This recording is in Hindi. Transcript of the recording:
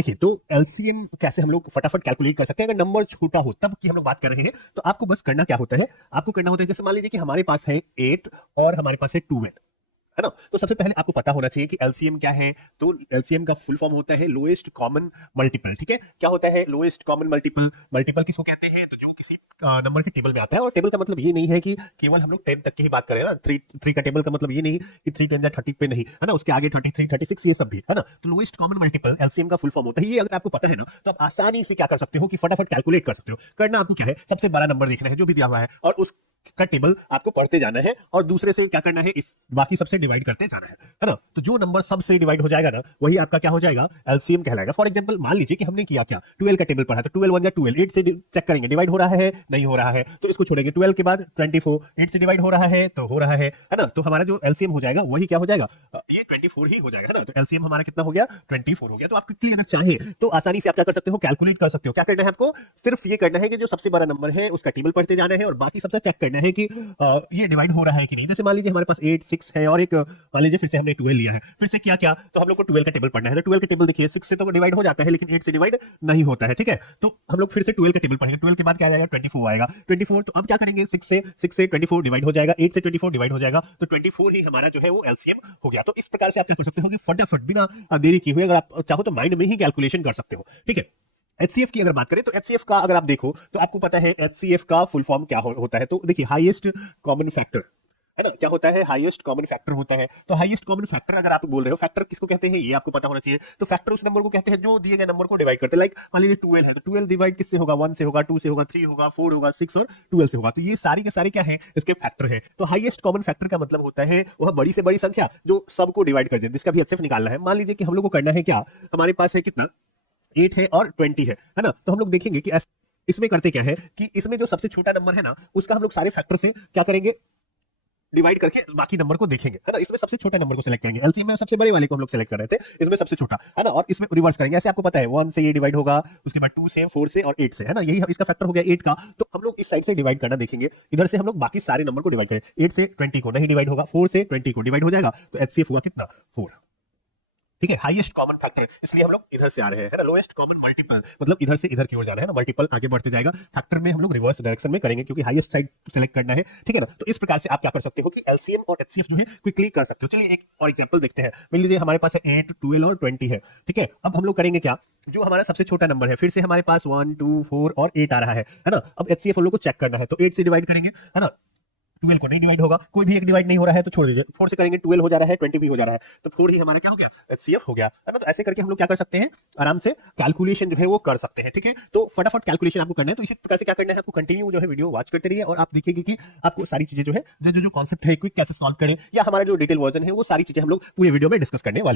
देखिए, तो एलसीएम कैसे हम लोग फटाफट कैलकुलेट कर सकते हैं अगर नंबर छोटा हो, तब की हम लोग बात कर रहे हैं। तो आपको बस करना क्या होता है, आपको करना होता है जैसे मान लीजिए कि हमारे पास है 8 और हमारे पास है 12, है ना। तो सबसे पहले आपको पता होना चाहिए कि एलसीएम क्या है। तो एलसीएम का फुल फॉर्म होता है लोएस्ट कॉमन मल्टीपल। ठीक है, क्या होता है लोएस्ट कॉमन मल्टीपल? मल्टीपल किसको कहते हैं, तो जो किसी नंबर के टेबल में आता है। और टेबल का मतलब ये नहीं है कि केवल हम लोग 10 तक की ही बात करें ना। थ्री का टेबल का मतलब ये नहीं कि 3 10 30 पे नहीं, है ना, उसके आगे 33 36 ये सब भी, है ना। तो लोएस्ट कॉमन मल्टीपल एलसीएम का फुल फॉर्म होता है ये। अगर आपको पता है ना, तो आप आसानी से क्या कर सकते हो कि फटाफट कैलकुलेट कर सकते हो। करना आपको क्या है, सबसे बड़ा नंबर देखना है जो भी दिया हुआ है और उस का टेबल आपको पढ़ते जाना है और दूसरे से क्या करना है, इस बाकी सबसे डिवाइड करते जाना है ना। तो जो नंबर सबसे डिवाइड हो जाएगा ना, वही आपका क्या हो जाएगा, एलसीएम कहलाएगा। फॉर एग्जांपल मान लीजिए कि हमने किया क्या, 12 का टेबल पढ़ा, तो 12 1 या 12, 8 से चेक करेंगे डिवाइड हो रहा है नहीं हो रहा है, तो इसको छोड़ेंगे। 12 के बाद 24, 8 से डिवाइड हो रहा है तो हो रहा है ना। तो हमारा जो एलसीएम हो जाएगा वही क्या हो जाएगा, ये 24 ही हो जाएगा, है ना। तो एलसीएम हमारा कितना हो गया, 24 हो गया। तो आप क्विकली अगर चाहे तो आसानी से आप क्या कर सकते हो, कैलकुलेट कर सकते हो। क्या करना है आपको, सिर्फ ये करना है कि जो सबसे बड़ा नंबर है उसका टेबल पढ़ते जाना है और बाकी सबसे चेक करना है कि ये डिवाइड हो रहा है कि नहीं। जैसे मान लीजिए हमारे पास 8 6 है और एक मान लीजिए फिर से हमने 12 लिया है, फिर से क्या क्या, तो हम लोग को 12 का टेबल पढ़ना है। तो 12 का टेबल देखिए 6 से तो डिवाइड हो जाता है लेकिन 8 से डिवाइड नहीं होता है। ठीक है, तो हम लोग फिर से 12 का टेबल पढ़ेंगे। 12 के बाद क्या आएगा, 24 आएगा। 24, तो अब क्या करेंगे, 6 से 24 डिवाइड हो जाएगा, 8 से 24 डिवाइड हो जाएगा, तो 24 ही हमारा जो है वो एलसीएम हो गया। तो इस प्रकार से आप क्या कर सकते हो कि फटाफट बिना देरी किए हुए, अगर आप चाहो तो माइंड में ही कैलकुलेशन कर सकते हो। ठीक है, एचसीएफ की अगर बात करें तो एचसीएफ का अगर आप देखो तो आपको पता है एचसीएफ का फुल फॉर्म क्या होता है। तो देखिए हाईएस्ट कॉमन फैक्टर, है ना, क्या होता है, हाईएस्ट कॉमन फैक्टर होता है। तो हाईएस्ट कॉमन फैक्टर अगर आप बोल रहे हो, फैक्टर किसको कहते हैं ये आपको पता होना चाहिए। तो फैक्टर उस नंबर को कहते हैं जो दिए गए नंबर को डिवाइड करते हैं। लाइक मान लीजिए 12 है, तो 12 डिवाइड किससे होगा, 1 से होगा, 2 से होगा, 3 होगा, 4 होगा, 6 और 12 से होगा। तो ये सारी के सारे क्या है, इसके फैक्टर है। तो हाईएस्ट कॉमन फैक्टर का मतलब होता है वह बड़ी से बड़ी संख्या जो सबको डिवाइड कर दे, जिसका भी एचसीएफ निकालना है। मान लीजिए कि हम लोग को करना है क्या, हमारे पास है कितना, 8 है और 20 है ना। तो हम लोग देखेंगे कि इसमें करते क्या है कि इसमें जो सबसे छोटा नंबर है ना, उसका हम लोग सारे फैक्टर से क्या करेंगे, डिवाइड करके बाकी नंबर को देखेंगे, है ना। इसमें सबसे छोटे नंबर को सिलेक्ट करेंगे। एलसीएम में सबसे बड़े वाले को हम लोग सिलेक्ट कर रहे थे, इसमें सबसे छोटा, है ना। और इसमें रिवर्स करेंगे। ऐसे आपको पता है 1 से ये डिवाइड होगा, उसके बाद 2 से, 4 से और 8 से, है ना। यही इसका फैक्टर हो गया 8 का। तो हम लोग इस साइड से डिवाइड करना देखेंगे, इधर से हम लोग बाकी सारे नंबर को डिवाइड करें। 8 से 20 को नहीं डिवाइड होगा, 4 से 20 को डिवाइड हो जाएगा, तो एचसीएफ हुआ कितना, 4। ठीक है, हाईएस्ट कॉमन फैक्टर, इसलिए हम लोग इधर से आ रहे हैं, है ना। लोएस्ट कॉमन मल्टीपल मतलब इधर से इधर की ओर जाना है ना, मल्टीपल आगे बढ़ते जाएगा। फैक्टर में हम लोग रिवर्स डायरेक्शन में करेंगे क्योंकि हाईएस्ट साइड सेलेक्ट करना है। ठीक है ना। तो इस प्रकार से आप क्या कर सकते हो कि एलसीएम और एचसीएफ जो है क्विकली कर सकते हो। चलिए एक और एग्जांपल देखते हैं। मान लीजिए हमारे पास है 8 12 और 20 है। ठीक है, अब हम लोग करेंगे क्या, जो हमारा सबसे छोटा नंबर है, फिर से हमारे पास 1 2 4 और 8 आ रहा है ना। अब एचसीएफ हम लोग को चेक करना है, तो 8 से डिवाइड करेंगे, है ना। 12 को नहीं डिवाइड होगा, कोई भी एक डिवाइड नहीं हो रहा है तो छोड़ दीजिए। 4 से करेंगे 12 हो जा रहा है, 20 भी हो जा रहा है, तो 4 ही हमारा क्या हो गया, एचसीएफ हो गया, है ना। तो ऐसे करके हम लोग क्या कर सकते हैं, आराम से कैलकुलेशन जो है वो कर सकते हैं। ठीक है, तो फटाफट कैलकुलेशन आपको करना है। तो इसी प्रकार से क्या करना है, आपको कंटिन्यू जो है वीडियो वॉच करते रहिए और आप देखिएगा कि आपको सारी चीजें जो है जो कॉन्सेप्ट है क्विक कैसे सॉल्व करें या हमारा जो डिटेल वर्जन है वो सारी चीजें हम लोग पूरे वीडियो में डिस्कस करने वाले